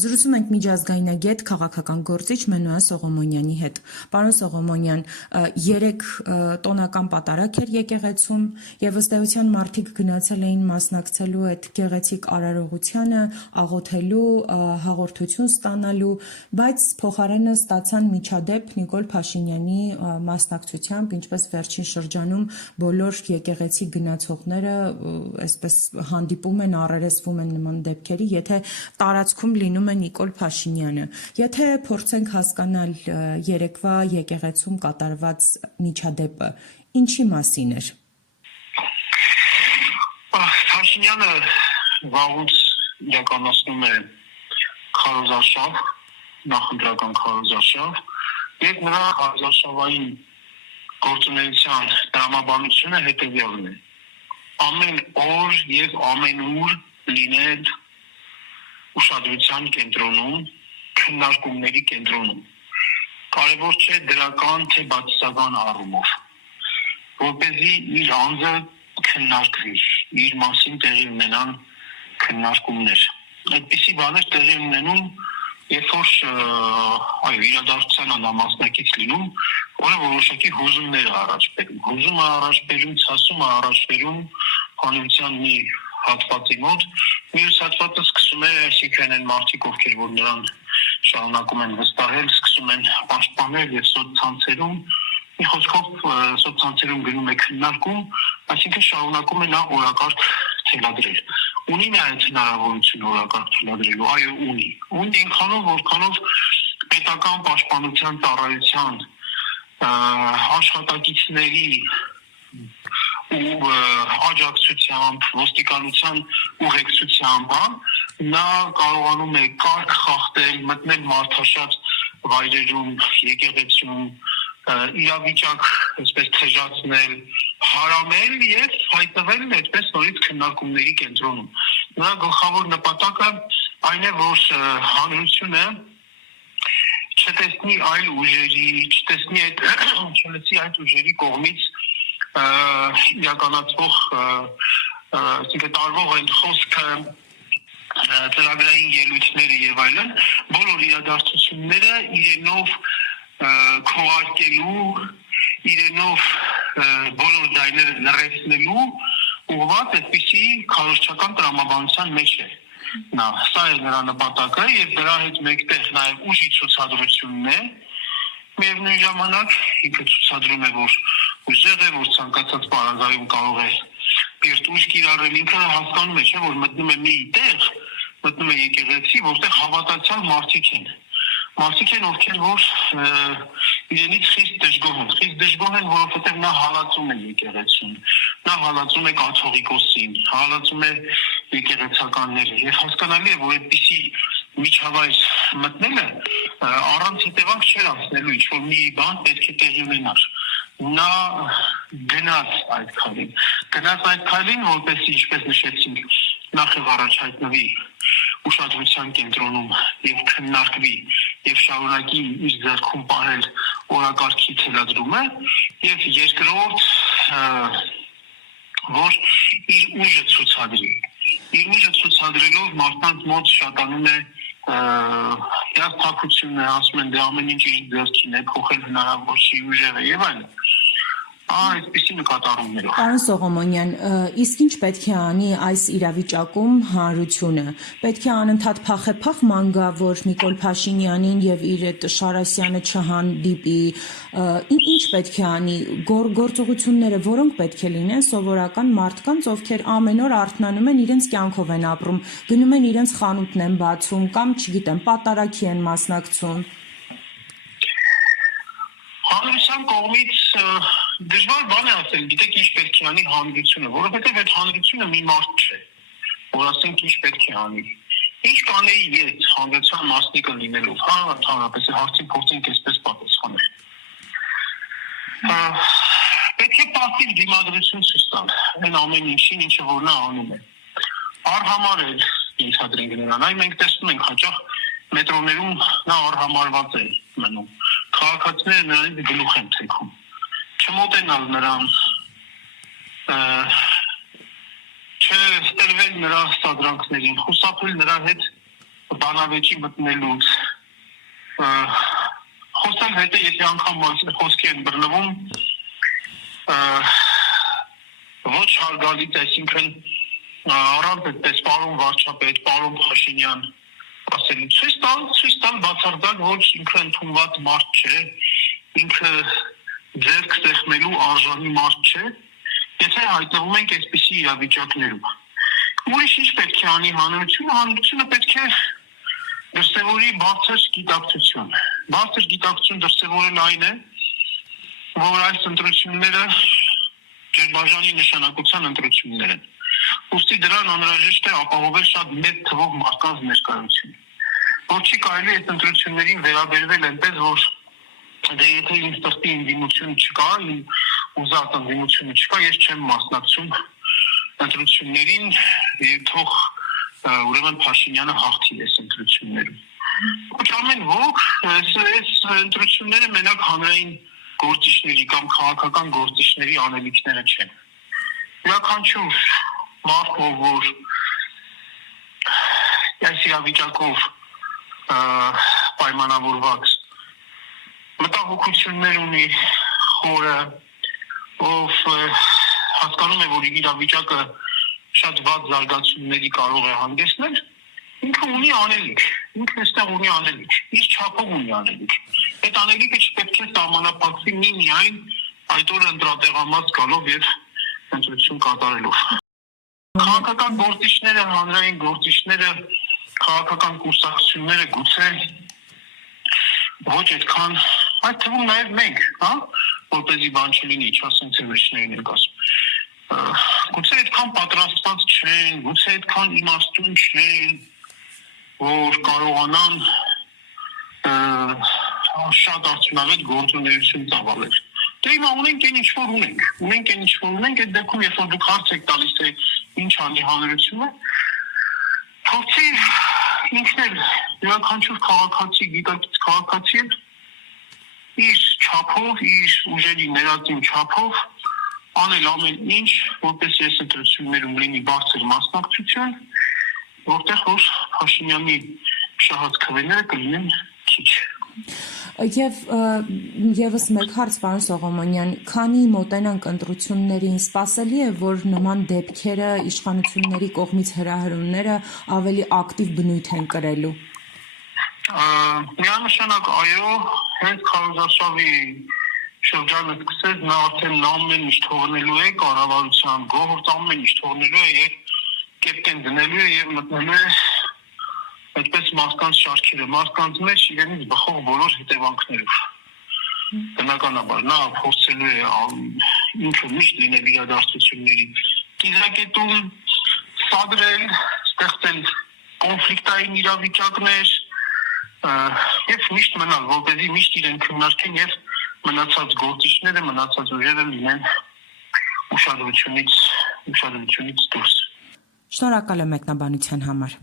Զրուցում ենք միջազգայնագետ քաղաքական գործիչ Մենուա Սողոմոնյանի հետ։ Պարոն Սողոմոնյան, 3 տոնական պատարագ էր եկեղեցում եւ ըստ էության մարդիկ գնացել էին մասնակցելու այդ գեղեցիկ արարողությանը, աղոթելու, հաղորդություն ստանալու, բայց փոխարենը ստացան միջադեպ Նիկոլ Փաշինյանի մասնակցությամբ, ինչպես վերջին շրջանում բոլոր եկեղեցի գնացողները այսպես հանդիպում են, առերեսվում են նման դեպքերի, եթե տարածքում լինում է Նիկոլ Փաշինյանը։ Եթե փորձենք հասկանալ երեկվա եկեղեցում կատարված միջադեպը, ինչի մասին էր։ Փաշինյանը վաղուց իրականացնում է քարոզարշավ, նախընտրական քարոզարշավ, եւ նրա քարոզարշավային գործունեության տրամաբանությունը հետեւյալն է. ամեն օր եւ ամեն ուր լինել ուշադրության կենտրոնում, քննարկումների կենտրոնում։ Կարևոր չէ դրական թե բացասական առումով, որպեսզի իր անձը քննարկվի, իր մասին տեղի ունենան քննարկումներ։ Այդպիսի բաներ տեղի ունենում, երբ որ իրադարձության անհամասնակից լինում, որը որոշակի հուզումներ է առաջ բերում։ Հուզումը առաջ բերում, ցասումը առաջ բերում հանրության մի հատվածի մոտ, մյուս հատվածը սկսում է, այսինքն այն մարդիկ, ովքեր որ նրան շարունակում են վստահել, սկսում են պաշտպանել եւ սոցցանցերում, մի խոսքով սոցցանցերում գնում է քննարկում, այսինքն շարունակում է նա օրակարգ թելադրել։ Ունի նա այդ հնարավորությունը օրակարգ թելադրելու, այո, ունի։ Ունի ինքանով, որքանով պետական պաշտպանության ծառայության աշխատակիցների ու աջակցությամբ, ոստիկանության ուղեկցությամբ, նա կարողանում է կարգ խախտել, մտնել մարդաշատ վայրերում, եկեղեցում, իրավիճակ այսպես թեժացնել, հարամել եւ հայտնվել այդպես նորից քննարկումների կենտրոնում։ Նրա գլխավոր նպատակը այն է, որ հանրությունը չտեսնի այլ ուժերի, չտեսնի այդ ուժերի կողմից իրականացվող, այսինքն տարվող այն խոսքը, ծրագրային ելույթները եւ այլն, բոլոր իրադարձությունները իրենով քողարկելու, իրենով բոլոր ձայները լրացնելու ուղղված այդպիսի քարոզչական տրամաբանության մեջ է։ Սա է նրա նպատակը եւ դրա հետ մեկտեղ նաեւ ուժի ցուցադրությունն է։ Միևնույն ժամանակ ինքը ցուցադրում է, որ ուժեղ է, որ ցանկացած պարագայում կարող է պիրտ ուժ կիրառել, ինքը հասկանում է, չէ, որ մտնում է մի տեղ, մտնում է եկեղեցի, որտեղ հավատացյալ մարդիկ են, ովքեր որ իրենից խիստ դժգոհ են, որովհետև նա հալածում է եկեղեցին, նա հալածում է կաթողիկոսին, հալածում է եկեղեցականները եւ հասկանալի է, որ այդպիսի միջավայր մտնելը առանց հետևանք չէր անցնելու, ինչ որ մի բան պետք է տեղի ունենար։ Նա գնաց այդ քայլին, որպեսզի, ինչպես նշեցինք, նախ եւ առաջ հայտնվի ուշադրության կենտրոնում եւ քննարկվի եւ շարունակի իր ձեռքում պահել օրակարգի թելադրումը եւ երկրորդ, որ իր ուժը ցուցադրի։ Իր ուժը ցուցադրելով մարդկանց մոտ շատանում է հիասթափությունը, ասում են դե ամեն ինչ իր ձեռքին է, փոխել հնարավոր չի, ուժեղ է եւ այլն։ Այսպիսի նկատառումներով։ Պարոն Սողոմոնյան, իսկ ինչ պետք է անի այս իրավիճակում հանրությունը։ Պետք է անընդհատ փախեփախ ման գա, որ Նիկոլ Փաշինյանին եւ իր այդ Շարասյանը չհանդիպի։ Ինչ պետք է անի, գործողությունները որոնք պետք է լինեն սովորական մարդկանց, ովքեր ամեն օր արթնանում են, իրենց կյանքով են ապրում, գնում են իրենց խանութն են բացում կամ, չգիտեմ, պատարագի են մասնակցում։ Հանրության կողմից դժվար բան է ասել, գիտեք ինչ պետք է անի հանրությունը, որովհետև այդ հանրությունը մի մարդ չէ, որ ասենք ինչ պետք է անի։ Ինչ կանեի ես հանրության մասնիկը լինելով, ընդհանրապես հարցին փորձենք այսպես պատասխանել։ Պետք է պասիվ դիմադրություն ցույց տալ այն ամեն ինչին, ինչը որ նա անում է։ Արհամար է ենթադրենք նրան, այ մենք տեսնում ենք հաճախ մետրոներում նա արհամարված է մնում։ Քաղաքացիները նրանից գլուխ են թեքում։ Չմոտենալ նրան, չստերվել նրա սադրանքներին, խուսափել նրա հետ բանավեճի մտնելուց խոսել հետո եթե անգամ խոսքի են բռնվում ոչ հարգալից, այսինքն առանց այդպես պարոն վարչապետ, պարոն Փաշինյան ասելու ցույց տալ բացարձակ ոչ ինքը ընդունված մարդ չէ, ինքը ձեռք սեղմելու արժանի մարդ չէ, եթե հայտնվում ենք այսպիսի իրավիճակներում։ Ուրիշ ինչ պետք է անի հանրությունը պետք է դրսևորի բարձր գիտակցություն։ Բարձր գիտակցություն դրսևորել այն է, որ այս ընտրությունները ջրբաժանի նշանակության ընտրություններ են։ Ուստի դրան անհրաժեշտ է ապահովել շատ մեծ թվով մարդկանց ներկայություն։ Որ չի կարելի այս ընտրություններին վերաբերվել այնպես, որ դե եթե իմ սրտի ընդդիմություն չկա, իմ ուզած ընդդիմությունը չկա, ես չեմ մասնակցում ընտրություններին եւ թող ուրեմն Փաշինյանը հաղթի այս ընտրություններում։ Ոչ ամեն ոք այս ընտրությունները մենակ հանրային գործիչների կամ քաղաքական գործիչների անելիքները չեն։ Յուրաքանչյուր մարդ, որ այս իրավիճակով պայմանավորված մտահոգություններ ունի, խորը, ով հասկանում է, որ իրավիճակը շատ վատ զարգացումների կարող է հանգեցնել, ինքը ունի անելիք, ինքը այստեղ ունի անելիք, իր չափով ունի անելիք։ Այդ անելիքը չպետք է սահմանափակվի միայն այդ օրը ընտրատեղամաս գալով եւ ընտրություն կատարելով։ Քաղաքական գործիչները, հանրային գործիչները, քաղաքական կուրսակցությունները գուցե ոչ այդքան, այդ թվում նաև մենք, հա, որպեսզի բան չլինի, չասենք թե ուրիշներին ենք ասում։ Գուցե այդքան պատրաստված չեն, գուցե այդքան իմաստուն չեն, որ կարողանան շատ արդյունավետ գործունեություն ծավալել։ Դե հիմա ունենք այն ինչ որ ունենք, այդ դեպքում երբ որ դուք հարց եք տալիս թե ինչ անի հանրությունը, փորձի ինքն էլ յուրաքանչյուր քաղաքացի, գիտակից քաղաքացի իր չափով, իր ուժերի ներածին չափով անել ամեն ինչ, որպես այս ընտրություններում լինի բարձր մասնակցություն, որտեղ որ Փաշինյանի շահած քվեները կլինեն քիչ։ Եվ եւս մեկ հարց, պարոն Սողոմոնյան, քանի մոտենանք ընտրություններին, սպասելի է, որ նման դեպքերը իշխանությունների կողմից հրահրումները ավելի ակտիվ բնույթ են կրելու։ Միանշանակ այո, հենց քարոզարշավի շրջանը սկսեց, նա արդեն ամեն ինչ թողնելու է կառավարության գործ, ամեն ինչ թողնելու է եւ կեպտեն դնելու է եւ մտնելու է այդպես մարդկանց շարքերը, մարդկանց մեջ իրենից բխող բոլոր հետևանքներով։ Բնականաբար նա փորձելու է ինքը միշտ լինել իրադարձությունների կիզակետում, սադրել, ստեղծել կոնֆլիկտային իրավիճակներ եւ միշտ մնալ, որպեսզի միշտ իրեն քննարկեն եւ մնացած գործիչները, մնացած ուժերը լինեն ուշադրությունից դուրս։ Շնորհակալ եմ մեկնաբանության համար։